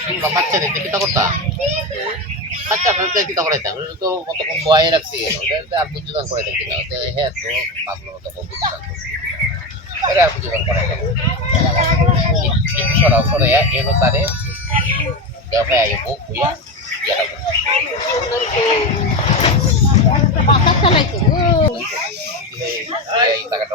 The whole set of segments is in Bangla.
শুনলাম বাচ্চা দিতে কিতা করতাম বাচ্চা ফেলতে কিতা করাইতাম তো কতক্ষণ বয়ে রাখছি আর বুঝুদান করে দেখি না হ্যাঁ তো ভাবলো তো বুঝুদান এটা আর বুঝুদান সরাও সরে এলো তারে দেওয়া আগে বুক হইয়া করো। টাকাটা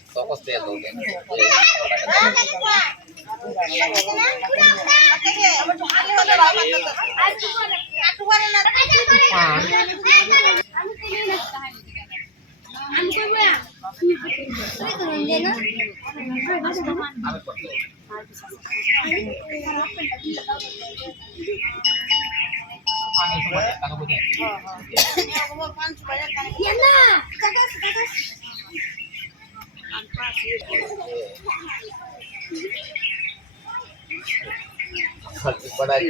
Sokos dia tuh. Panas banyak,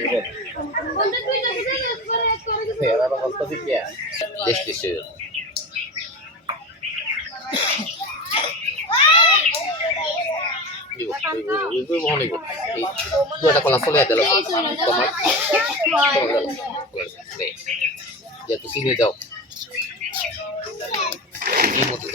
dulu. Masuk. Masuk, masuk. Jadi mah ada kaca tuh ada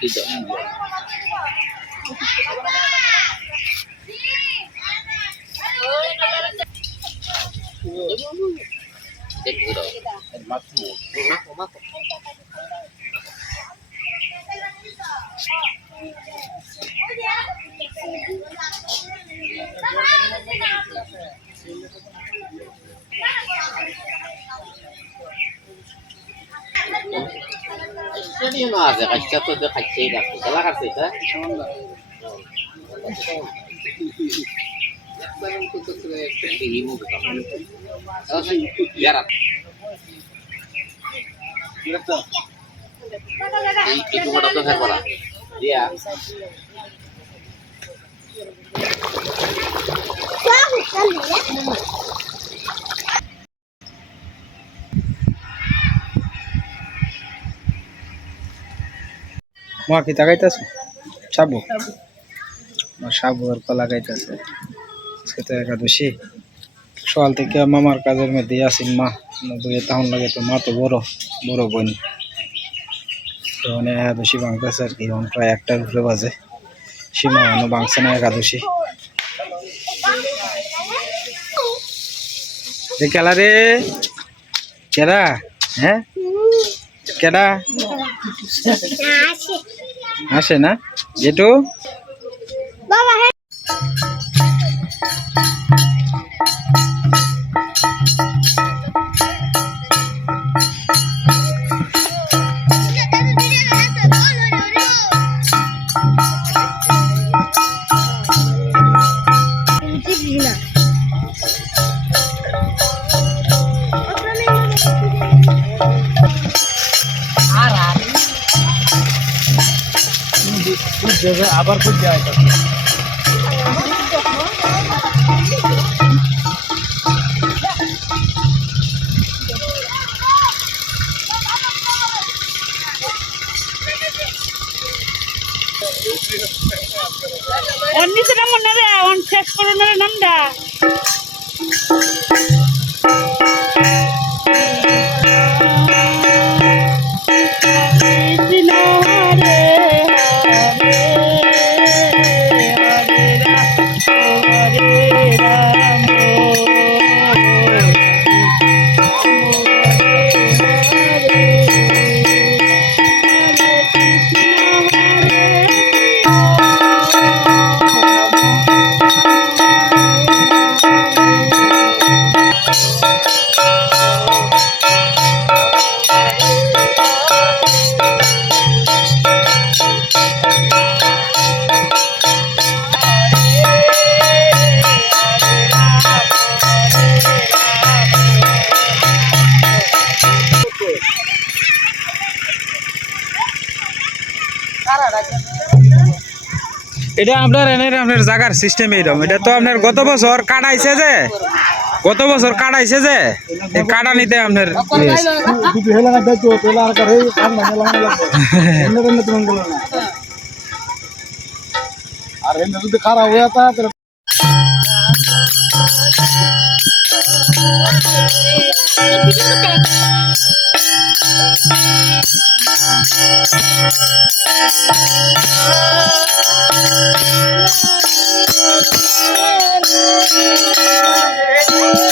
tidak Jadi. Yang tutup tuh tinggimu betul. Oh, biar. Itu mau datang ke মা কি তাকাইতেছে? সাবু? আমার সাবু আর কলা গাইতেছে আজকে তো একাদশী। সকাল থেকে মামার কাজের মধ্যে আসিন মা। বইয়ে তখন লাগে তো মা তো বড় বড় বোন। তো মানে একাদশী ভাঙতেছে আর কি এখন প্রায় একটার উপরে বাজে। সীমা এখনও ভাঙছে না একাদশী। কেলা রে? কেডা হ্যাঁ? কেডা আসে না? জেঠু? আবার খুব যায় অন্য রে অন শেষ করোনার নামটা। এটা আপনার এনের আপনার জাগার সিস্টেম এইরকম। এটা তো আপনার গত বছর কাটাইছে যে। গত বছর কাটাইছে যে। কাটা নিতে আপনার খারাপ হয়ে থাকে বুঝলে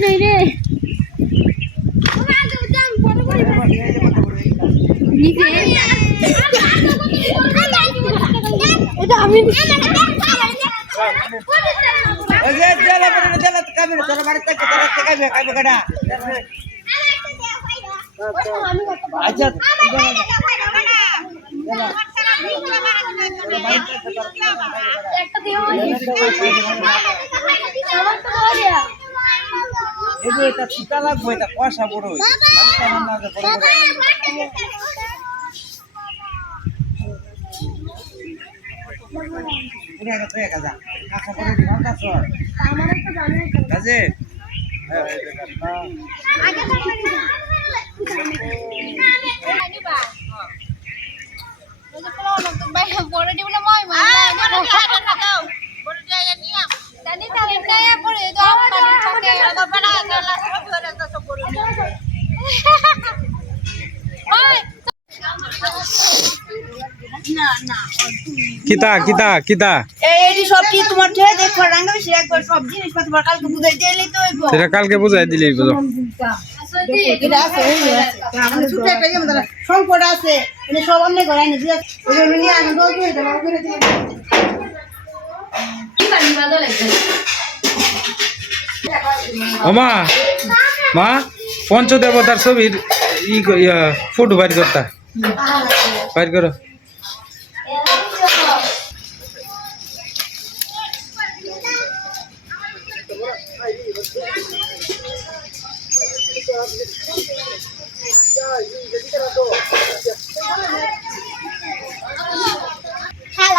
থেকে কামে কামে কাটা একটা দিও আমার তো বলিয়া এগো এটা টিকা লাগবে, এটা কুয়াশা বড় হই বড় আগে বড় মই বড় দিয়া না সব সব কিতা কিতা কিতা? এই সবজি তোমার ঠেয়ে দেখো রান্না বেশি একবার সব জিনিস তোমার কালকে বুঝাই দিলে তো হইব। সেটা কালকে বুঝাই দিলেই বুঝো আছে সংকট মানে সব অন্য ঘরে দিয়ে মা মা পঞ্চদেবতার ছবির ই ক- ইয়া, ফটো বাইর করতা। বাইর করো।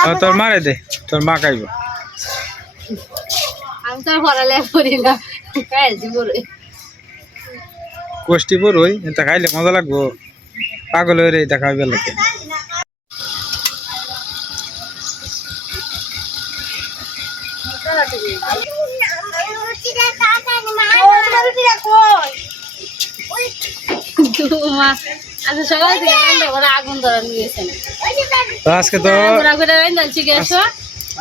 ও, তোর মারে দে তোর মা খাইব। আমি তো আর করি না। খাইছি বড় কোষ্টি বড়ই এটা খাইলে মজা লাগবো। পাগল হয়ে রে এটা খাইবে লাগে। আজকে তো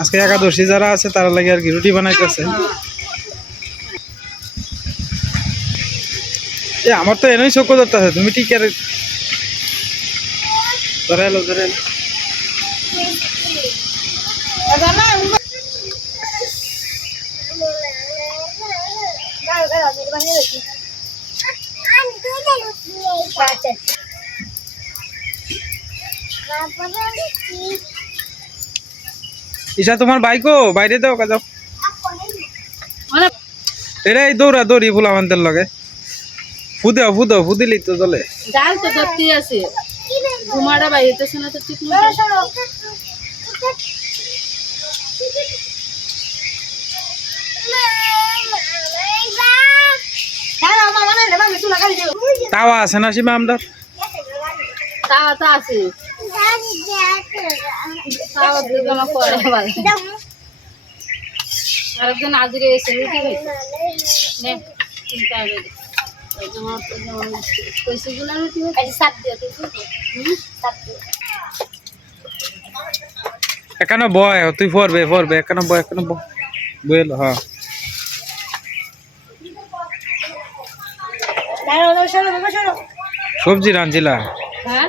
আজকে একাদশী যারা আছে, তারা লাগে আর কি রুটি বানাইতেছে এ, আমার তো এনেই চোখ ধরতেছে, তুমি ঠিক আর ধরে, এলো এলো। ঈশা তোমার বাইকও বাইরে দাও কাজাও মানে এরা এই দৌড়া দৌড়ি ফুলা মানতের লগে। ফুদাও ফুদাও ফুদিলি তো চলে ডাল তো ধরতে আছে। ঘুমাটা বাইরে শোনা তো ঠিক মতো। তাওয়া আছে না সীমা আমদার তাওয়া তো আছে। আরেকজন আজকে এসে এখানে বয় তুই পড়বে পড়বে এখানে বয় এখানে বয়। বইল হ্যাঁ। সবজি রাঁধছিলা? হ্যাঁ?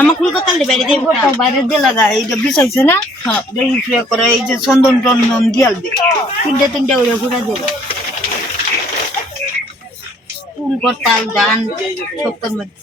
আমার কলকাতা বাইরে দিয়ে বাইরে দিয়ে লাগা এই যে বিছাইছে না? হ্যাঁ। উপরে করে এই যে চন্দন টন্দন দিয়াল দে। তিনটে তিনটে ওরে ঘুরে দেবে। ফুল করতাল গান সত্তর মধ্যে।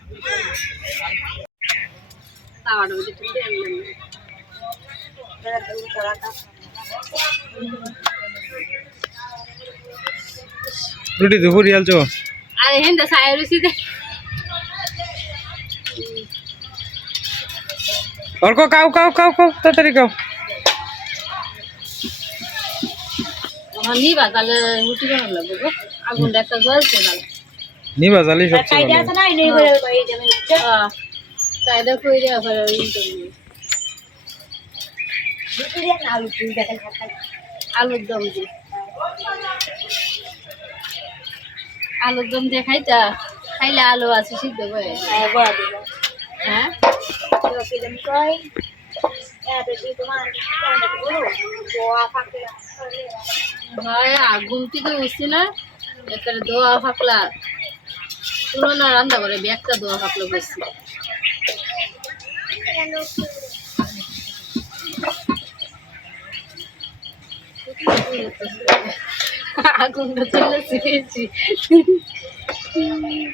মধ্যে একটু তেল নেন। রুটি দুপুরি আলছো আরে হেন্দা সায়া রুচি দে অর্ক কাও কাও কাও কাও তাড়াতাড়ি কাও আমার নিবা তাহলে রুটি বানানো লাগবে গো আগুনটা একটা জ্বলছে তাহলে নিবা জালি সবচেয়ে ভালো না এই নেই করে ওই আলু ফুল দেখেন আলুর দম দিয়ে আলুর দম দিয়ে খাইতা খাইলে আলু আছে সিদ্ধ করে। হ্যাঁ হয়? আগুন থেকে উঠছি না। একটা দোয়া ফাকলা। পুরোনো রান্না করে একটা দোয়া ফাকলা বসছি। আগুনটা চলে শিখেছি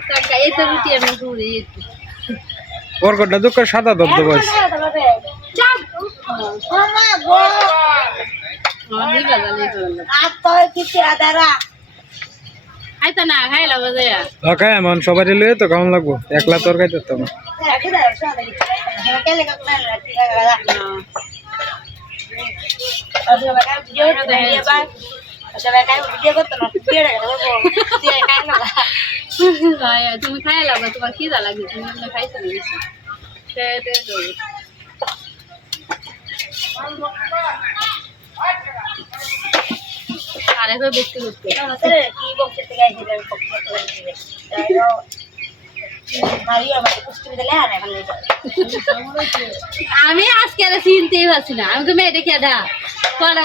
টাকা এটা রুটি আমি ঘুরে দুঃখ সাদা দবদব আছে চাপ। আমি বাজালে করলাম না ওকে এমন সবাই লয়ে তো কেমন লাগবো? একলা তোর খাইতে তো না তুমি খাইলা বা তোমার খিদা লাগে তুমি আমি আজকে আর চিনতেই পারছি না। আমি তো মেয়েটা কেডা পরে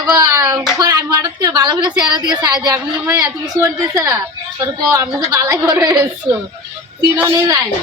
পরে আমি হঠাৎ করে ভালো করে চেহারা দিকে সাহায্য আমি মেয়ে তুমি শুনতেছ না। তোর আমি তো বালাই করে এসছো চিনো নেই যায় না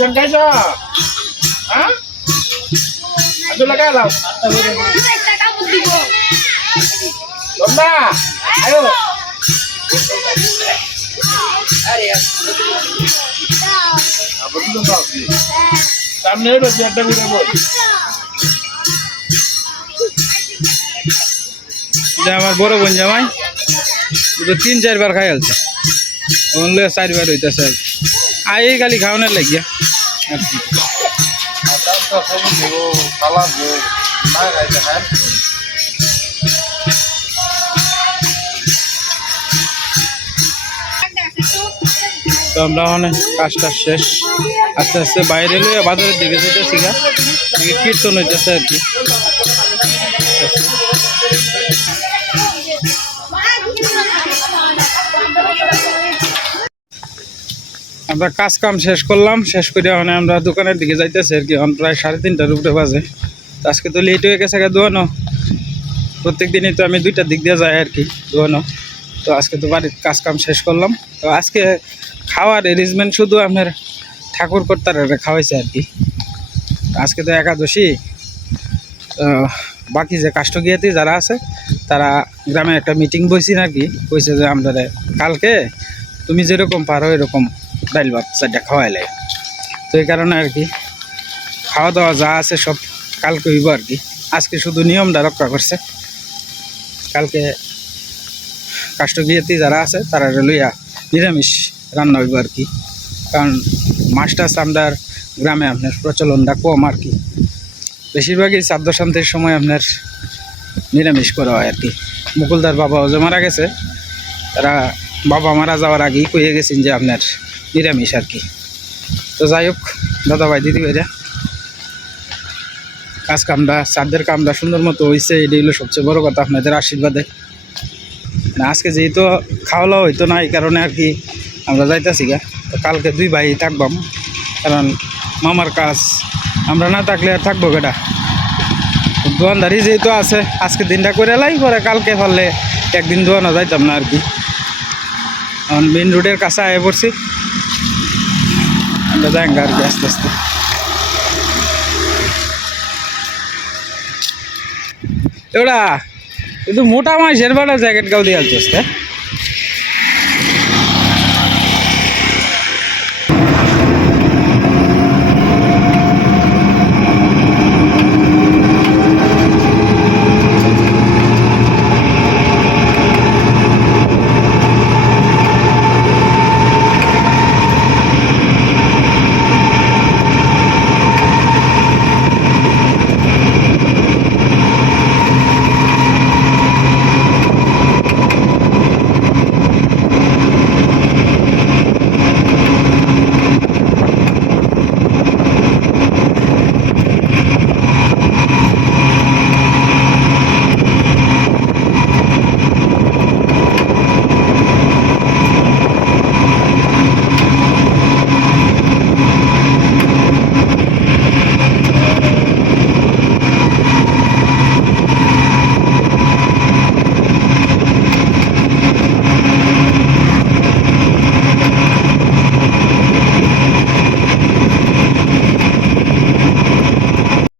চিকেন খাইছ হ্যাঁ আদু লাগাই লাও লম্বা আয়ো আবার তো দাও সামনে এলো একটা করে বল যে আমার বড় বোন জামাই তিন, চারবার খাই আলছে। অনলে চারবার হইতেছে আর কি। আই গালি খাওয়ানোর লাগিয়া আর কি। সালাদ না খাইতে খায় তো আমরা অনেক কাজটা শেষ আস্তে আস্তে বাইরে লইয়া বাজারের দিকে যেতেছি গা দিকে কীর্তন হইতেছে আর কি আমরা কাজ কাম শেষ করলাম, শেষ করে মানে আমরা দোকানের দিকে যাইতেছি আর কি। এখন প্রায় সাড়ে তিনটার উপরে বাজে। আজকে তো লেট হয়ে গেছে দোয়ানো। প্রত্যেক দিনই তো আমি দুইটার দিক দিয়ে যাই আর কি দোয়ানো। তো আজকে তো বাড়ির কাজ কাম শেষ করলাম। তো আজকে খাওয়ার অ্যারেঞ্জমেন্ট শুধু আপনার ঠাকুর কর্তারা খাওয়াইছে আর কি। আজকে তো একাদশী। বাকি যে কাষ্টগিয়াতে যারা আছে, তারা গ্রামে একটা মিটিং বইছি আর কি কইছে যে আমরা কালকে তুমি যেরকম পারো এরকম ডাইল চারটা খাওয়াইলে তো এই কারণে আর কি খাওয়া দাওয়া যা আছে সব কালকে হইব আর কি। আজকে শুধু নিয়মটা রক্ষা করছে। কালকে কাষ্টগিয়াতে যারা আছে, তারা লইয়া নিরামিষ রান্না হইব আর কি। কারণ মাছ টাছ আমরার গ্রামে আপনার প্রচলনটা কম আর কি। বেশিরভাগই শ্রাদ্ধ শান্তির সময় আপনার নিরামিষ করা হয় আর কি। মুকুলদার বাবাও যে মারা গেছে, তারা বাবা মারা যাওয়ার আগেই কয়ে গেছেন যে আপনার নিরামিষ আর কি। তো যাই হোক, দাদা ভাই, দিদি ভাইরা কাজ কামটা শ্রাদ্ধের কামটা সুন্দর মতো হয়েছে এটাই হলো সবচেয়ে বড় কথা আপনাদের আশীর্বাদে। না আজকে যেহেতু খাওয়া দাওয়া হইতো না, এই কারণে আর কি আমরা যাইতেছি গা। তো কালকে দুই ভাই থাকবাম কারণ মামার কাজ, আমরা না থাকলে আর থাকব কেটা দোয়ানদারি যেহেতু আছে, আজকে দিনটা করে লাই পরে কালকে পারলে একদিন দোয়ানো যাইতাম না আর কি। এখন মেন রোডের কাছে আয়ে পড়ছি। আমরা যাই আর কি আস্তে। আস্তে এওড়া কিন্তু মোটা মাসের বেলা জ্যাকেট গাও দিয়ে আসছিস